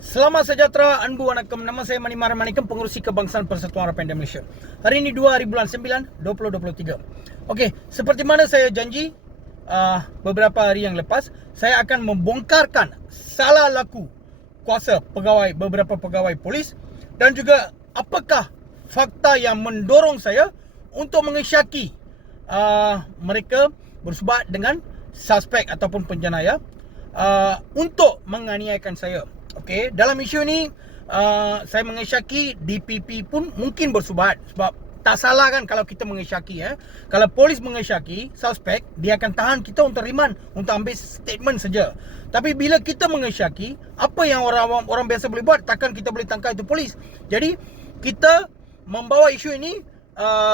Selamat sejahtera, anbu wanakkam. Nama saya Manimara Manikam, pengurusi Kebangsaan Persatuan Orang Pendek Malaysia. Hari ini 2 hari bulan 9, 2023. Okey, seperti mana saya janji beberapa hari yang lepas, saya akan membongkarkan salah laku kuasa beberapa pegawai polis dan juga apakah fakta yang mendorong saya untuk mengisyaki mereka bersubat dengan suspek ataupun penjenayah untuk menganiayakan saya. Okey, dalam isu ni saya mengisyaki DPP pun mungkin bersubat sebab tak salah kan kalau kita mengisyaki Kalau polis mengisyaki suspek, dia akan tahan kita untuk riman, untuk ambil statement saja. Tapi bila kita mengisyaki, apa yang orang biasa boleh buat, takkan kita boleh tangkap itu polis. Jadi kita membawa isu ini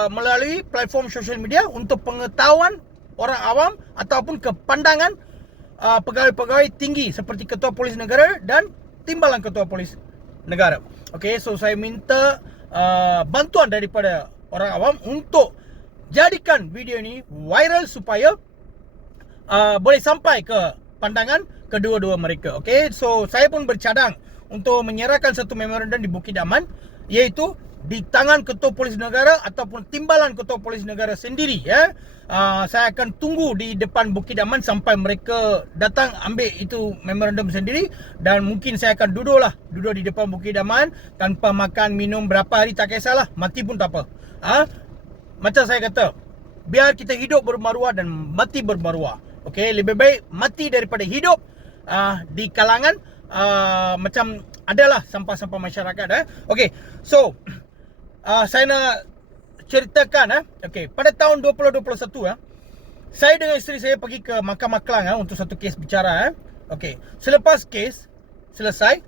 melalui platform social media untuk pengetahuan orang awam ataupun kepandangan pegawai-pegawai tinggi seperti Ketua Polis Negara dan Timbalan Ketua Polis Negara. Okey, so saya minta bantuan daripada orang awam untuk jadikan video ini viral supaya boleh sampai ke pandangan kedua-dua mereka. Okey, so saya pun bercadang untuk menyerahkan satu memorandum di Bukit Aman, iaitu di tangan Ketua Polis Negara ataupun Timbalan Ketua Polis Negara sendiri saya akan tunggu di depan Bukit Aman sampai mereka datang ambil itu memorandum sendiri, dan mungkin saya akan duduk di depan Bukit Aman tanpa makan minum berapa hari, tak kisahlah, mati pun tak apa. Macam saya kata, biar kita hidup bermaruah dan mati bermaruah. Okey, lebih baik mati daripada hidup di kalangan macam adalah sampah-sampah masyarakat. Okey, so saya nak ceritakan okey, pada tahun 2021 saya dengan isteri saya pergi ke Mahkamah Klang untuk satu kes bicara. Okey, selepas kes selesai,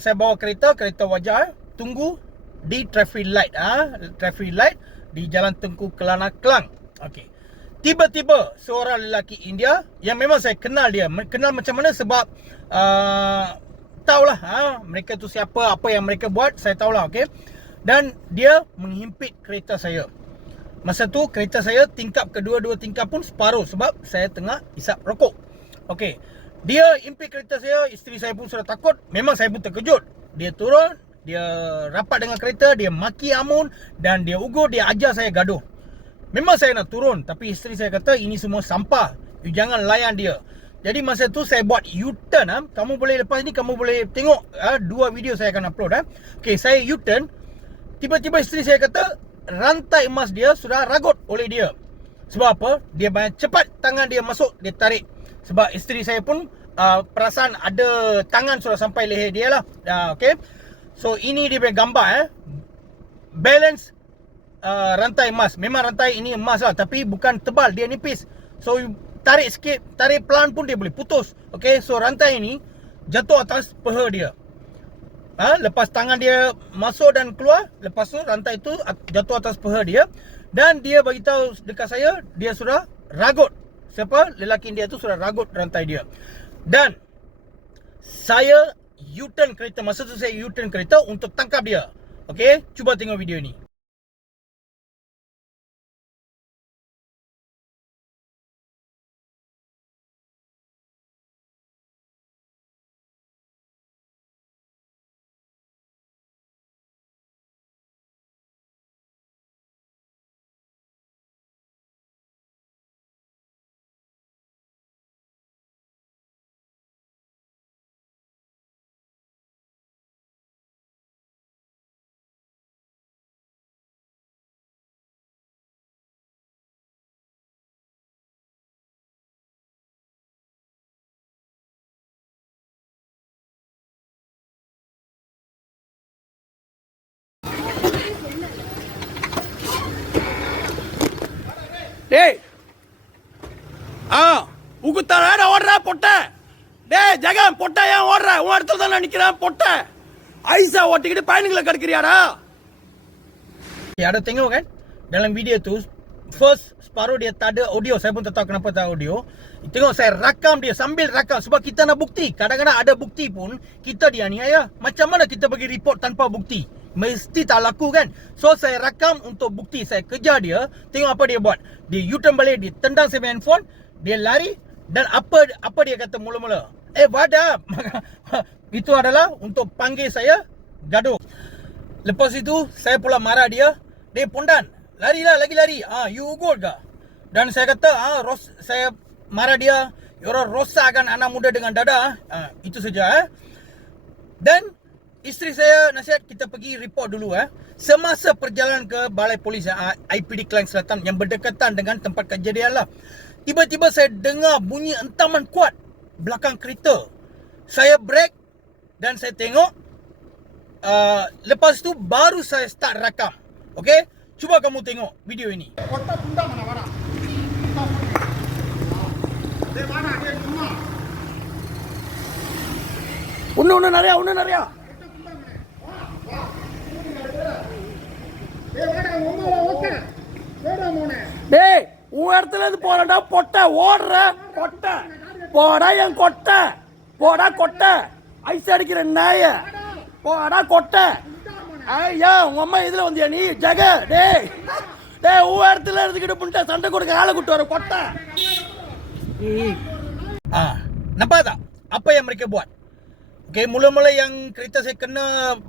saya bawa kereta wajah tunggu di traffic light di Jalan Tengku Kelana Klang. Okey, tiba-tiba seorang lelaki India yang memang saya kenal dia. Kenal macam mana sebab tahulah mereka tu siapa, apa yang mereka buat, saya tahulah. Okey, dan dia menghimpit kereta saya. Masa tu kereta saya tingkap kedua-dua tingkap pun separuh sebab saya tengah isap rokok. Okey, dia himpit kereta saya, isteri saya pun sudah takut. Memang saya pun terkejut. Dia turun, dia rapat dengan kereta, dia maki amun dan dia ugur, dia ajar saya gaduh. Memang saya nak turun, tapi isteri saya kata ini semua sampah, you jangan layan dia. Jadi masa tu saya buat U-turn. Kamu boleh lepas ni kamu boleh tengok dua video saya akan upload. Okey, saya U-turn. Tiba-tiba isteri saya kata rantai emas dia sudah ragut oleh dia. Sebab apa? Dia banyak cepat tangan dia masuk, dia tarik. Sebab isteri saya pun perasan ada tangan sudah sampai leher dia lah. Okey, so ini dia punya gambar balance rantai emas. Memang rantai ini emas lah, tapi bukan tebal, dia nipis. So tarik sikit, tarik pelan pun dia boleh putus. Okey, so rantai ini jatuh atas peha dia. Lepas tangan dia masuk dan keluar, lepas tu rantai itu jatuh atas peha dia, dan dia bagi tahu dekat saya dia sudah ragut. Siapa? Lelaki India tu sudah ragut rantai dia. Dan saya U-turn kereta, masa tu saya U-turn kereta untuk tangkap dia. Okey, cuba tengok video ni. டேய் உகுத்தான ஓடுறா பொட்டை. டேய் ஜெகன், பொட்டை ஏன் ஓடுற? உன் இடத்துல தான் நான் நிக்கிறேன். பொட்டை ஐசா ஓட்டிக்கிட்டு பயணிகளை கடுக்கிறியாடா? Ada tengok kan dalam video tu, first separuh dia tak ada audio. Saya pun tak tahu kenapa tak ada audio. Tengok saya rakam dia, sambil rakam sebab kita nak bukti. Kadang-kadang ada bukti pun kita dianiaya. Macam mana kita bagi report tanpa bukti? Mesti tak laku kan. So saya rakam untuk bukti. Saya kejar dia. Tengok apa dia buat. Dia U-turn balik, dia tendang saya handphone, dia lari. Dan apa dia kata mula-mula? Vadap Itu adalah untuk panggil saya gaduh. Lepas itu saya pula marah dia. Dia pondan, larilah, lagi lari. You ugut ke? Dan saya kata, saya marah dia. Orang rosakkan anak muda dengan dada. Itu saja. Dan isteri saya nasihat kita pergi report dulu. Semasa perjalanan ke balai polis IPD Klang Selatan yang berdekatan dengan tempat kejadian lah, tiba-tiba saya dengar bunyi entaman kuat belakang kereta. Saya break dan saya tengok. Lepas tu baru saya start rakam. Okey, cuba kamu tengok video ini. Kotak bunda mana mana? Dia mana dia rumah? Unna nariya. டேய் உன் இடத்துல இருந்து போறடா பொட்டை ஓடுற கொட்டை போடா என் கொட்டை போடா கொட்டை ஐஸ் அடிக்கிற நாய போடா கொட்டை ஐயா உங்க அம்மா இதுல வந்தியா நீ ஜக டேய் உன் இடத்துல இருந்துக்கிட்டு புண்ட சண்டை கொடுக்க ஆளை கூட்டு வர கொட்டை. Nampak tak apa yang mereka buat? Okay, mula-mula yang kereta saya kena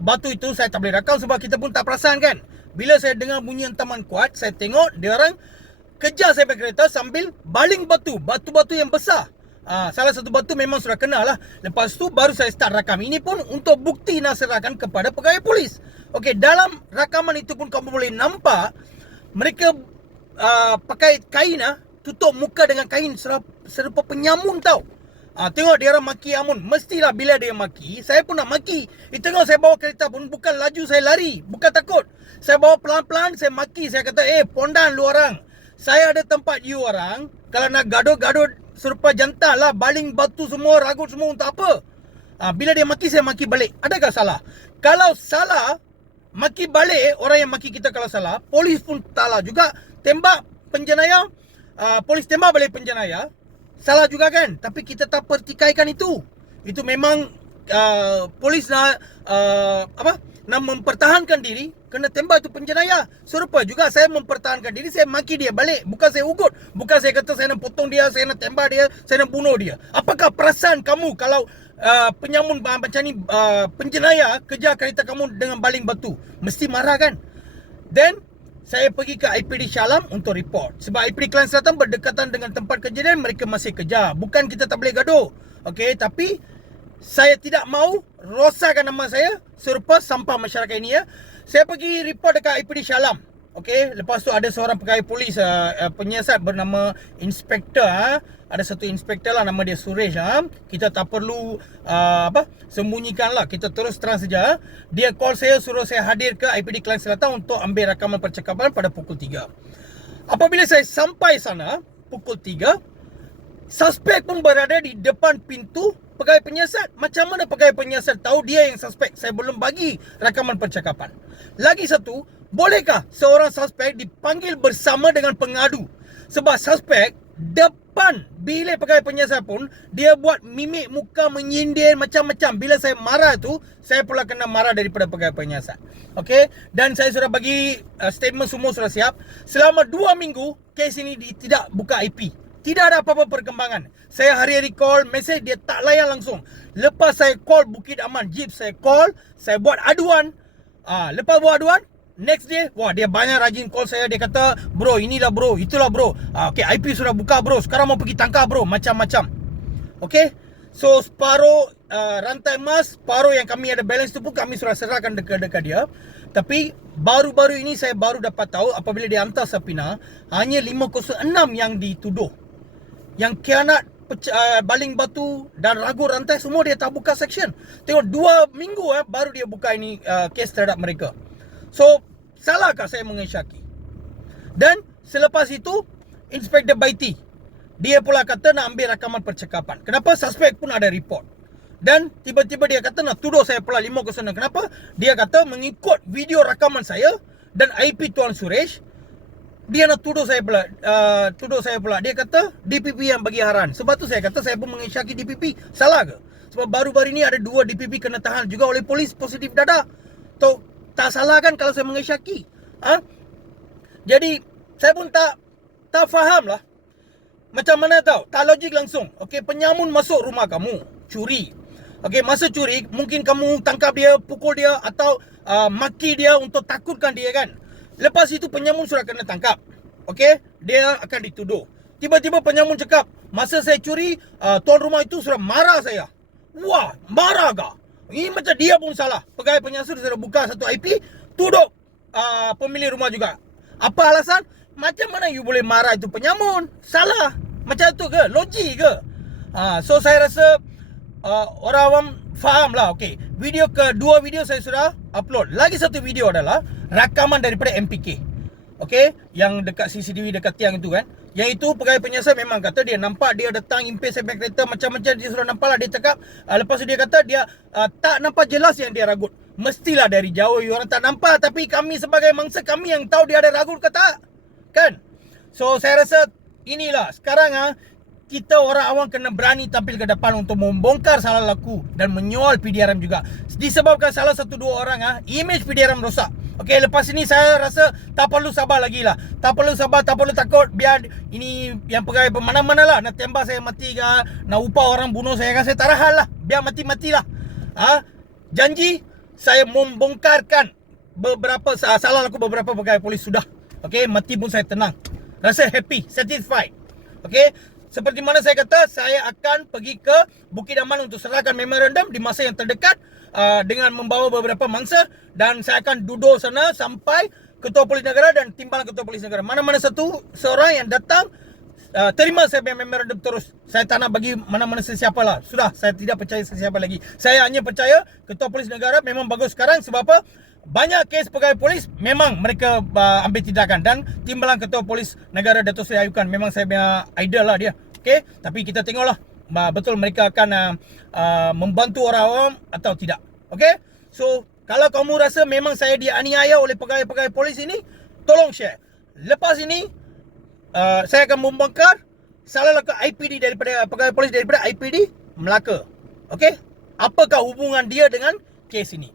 batu itu saya tak boleh rakam sebab kita pun tak perasan kan. Bila saya dengar bunyi entaman kuat, saya tengok dia orang kejar saya pakai kereta sambil baling batu-batu yang besar. Salah satu batu memang sudah kena lah. Lepas tu baru saya start rakam. Ini pun untuk bukti nak serahkan kepada pegawai polis. Okey, dalam rakaman itu pun kamu boleh nampak mereka pakai kain tutup muka dengan kain serupa penyamun tau. Tengok dia orang maki Amun. Mestilah bila dia maki, saya pun nak maki. Tengok saya bawa kereta pun bukan laju saya lari, bukan takut. Saya bawa pelan-pelan, saya maki. Saya kata, pondan lu orang. Saya ada tempat you orang. Kalau nak gaduh-gaduh serupa jantan lah, baling batu semua, ragut semua untuk apa? Bila dia maki, saya maki balik. Adakah salah? Kalau salah, maki balik orang yang maki kita kalau salah, polis pun salah juga. Tembak penjenayah, polis tembak balik penjenayah, salah juga kan? Tapi kita tak pertikaikan itu. Itu memang polis nak nak mempertahankan diri, kena tembak itu penjenayah. Serupa juga saya mempertahankan diri, saya maki dia balik. Bukan saya ugut, bukan saya kata saya nak potong dia, saya nak tembak dia, saya nak bunuh dia. Apakah perasaan kamu kalau penyamun macam ni, penjenayah kejar kereta kamu dengan baling batu? Mesti marah kan? Then saya pergi ke IPD Shah Alam untuk report. Sebab IPD Klang Selatan berdekatan dengan tempat kejadian, mereka masih kejar. Bukan kita tak boleh gaduh. Okey, tapi saya tidak mahu rosakkan nama saya serupa sampah masyarakat ini ya. Saya pergi report dekat IPD Shah Alam. Okey, lepas tu ada seorang pegawai polis penyiasat bernama inspektor ada satu inspektor lah, nama dia Suresh Kita tak perlu sembunyikan lah, kita terus terang saja. Dia call saya, suruh saya hadir ke IPD Klang Selatan untuk ambil rakaman percakapan pada pukul 3. Apabila saya sampai sana pukul 3, suspek pun berada di depan pintu pegawai penyiasat. Macam mana pegawai penyiasat tahu dia yang suspek? Saya belum bagi rakaman percakapan. Lagi satu, bolehkah seorang suspek dipanggil bersama dengan pengadu? Sebab suspek depan bilik pegawai penyiasat pun dia buat mimik muka menyindir macam-macam. Bila saya marah tu, saya pula kena marah daripada pegawai penyiasat. Okey, dan saya sudah bagi statement, semua sudah siap. Selama 2 minggu kes ini tidak buka IP. Tidak ada apa-apa perkembangan. Saya hari-hari call, mesej dia tak layan langsung. Lepas saya call Bukit Aman Jeep, saya call, saya buat aduan. Lepas buat aduan, next day, wah dia banyak rajin call saya. Dia kata, bro inilah bro, itulah bro. Okay, IP sudah buka bro, sekarang mau pergi tangkap bro, macam-macam. Okay, so separuh rantai emas, separuh yang kami ada balance tu pun kami sudah serahkan dekat dia. Tapi baru-baru ini saya baru dapat tahu apabila dia hantar Sapina, hanya 506 yang dituduh. Yang khianat, baling batu dan ragut rantai, semua dia tak buka section. Tengok 2 minggu baru dia buka ini kes terhadap mereka. So, salahkah saya mengesyaki? Dan selepas itu, Inspektor Baiti, dia pula kata nak ambil rakaman percakapan. Kenapa? Suspek pun ada report. Dan tiba-tiba dia kata nak tuduh saya pula 506. Kenapa? Dia kata mengikut video rakaman saya dan IP Tuan Suresh, dia nak tuduh saya pula. Dia kata DPP yang bagi arahan. Sebab tu saya kata saya pun mengesyaki DPP. Salah ke? Sebab baru-baru ini ada 2 DPP kena tahan juga oleh polis positif dada. Tak salah kan kalau saya mengesyaki? Jadi saya pun tak faham lah. Macam mana tahu? Tak logik langsung. Okey, penyamun masuk rumah kamu, curi. Okey, masa curi mungkin kamu tangkap dia, pukul dia atau maki dia untuk takutkan dia kan. Lepas itu penyamun sudah kena tangkap. Okey, dia akan dituduh. Tiba-tiba penyamun cakap, masa saya curi, tuan rumah itu sudah marah saya. Wah, marah kah? Ini macam dia pun salah. Pegawai penyiasat sudah buka satu IP, tuduh pemilik rumah juga. Apa alasan? Macam mana you boleh marah itu penyamun? Salah. Macam tu ke? Logik ke? So saya rasa orang awam faham lah. Okay, dua video saya sudah upload. Lagi satu video adalah rakaman daripada MPK. Okay, yang dekat CCTV dekat tiang itu kan. Yang itu pegawai penyiasat memang kata dia nampak dia datang impis sampai kereta macam-macam, dia sudah nampak lah. Dia cakap lepas tu dia kata dia tak nampak jelas yang dia ragut. Mestilah dari jauh orang tak nampak, tapi kami sebagai mangsa, kami yang tahu dia ada ragut ke tak, kan? So saya rasa inilah sekarang kita orang awam kena berani tampil ke depan untuk membongkar salah laku dan menyoal PDRM juga. Disebabkan salah satu dua orang image PDRM rosak. Okey, lepas ini saya rasa tak perlu sabar lagi lah. Tak perlu sabar, tak perlu takut. Biar ini yang pegawai mana-mana lah nak tembak saya mati ke, nak upah orang bunuh saya kan, saya tak rahat lah. Biar mati-matilah. Janji saya membongkarkan beberapa salah laku beberapa pegawai polis sudah. Okey, mati pun saya tenang. Rasa happy, satisfied. Okey, seperti mana saya kata, saya akan pergi ke Bukit Aman untuk serahkan memorandum di masa yang terdekat dengan membawa beberapa mangsa, dan saya akan duduk sana sampai Ketua Polis Negara dan Timbalan Ketua Polis Negara. Mana-mana seorang yang datang terima saya punya memorandum terus. Saya tak nak bagi mana-mana sesiapa lah. Sudah, saya tidak percaya sesiapa lagi. Saya hanya percaya Ketua Polis Negara memang bagus sekarang. Sebab apa? Banyak kes pegawai polis memang mereka ambil tindakan. Dan Timbalan Ketua Polis Negara Dato' Seri Ayukan memang saya punya idol lah dia. Okay? Tapi kita tengoklah betul mereka akan membantu orang awam atau tidak. Okay? So kalau kamu rasa memang saya dianiaya oleh pegawai-pegawai polis ini, tolong share. Lepas ini saya akan membongkar salah laku IPD daripada pegawai polis daripada IPD Melaka. Okey? Apakah hubungan dia dengan kes ini?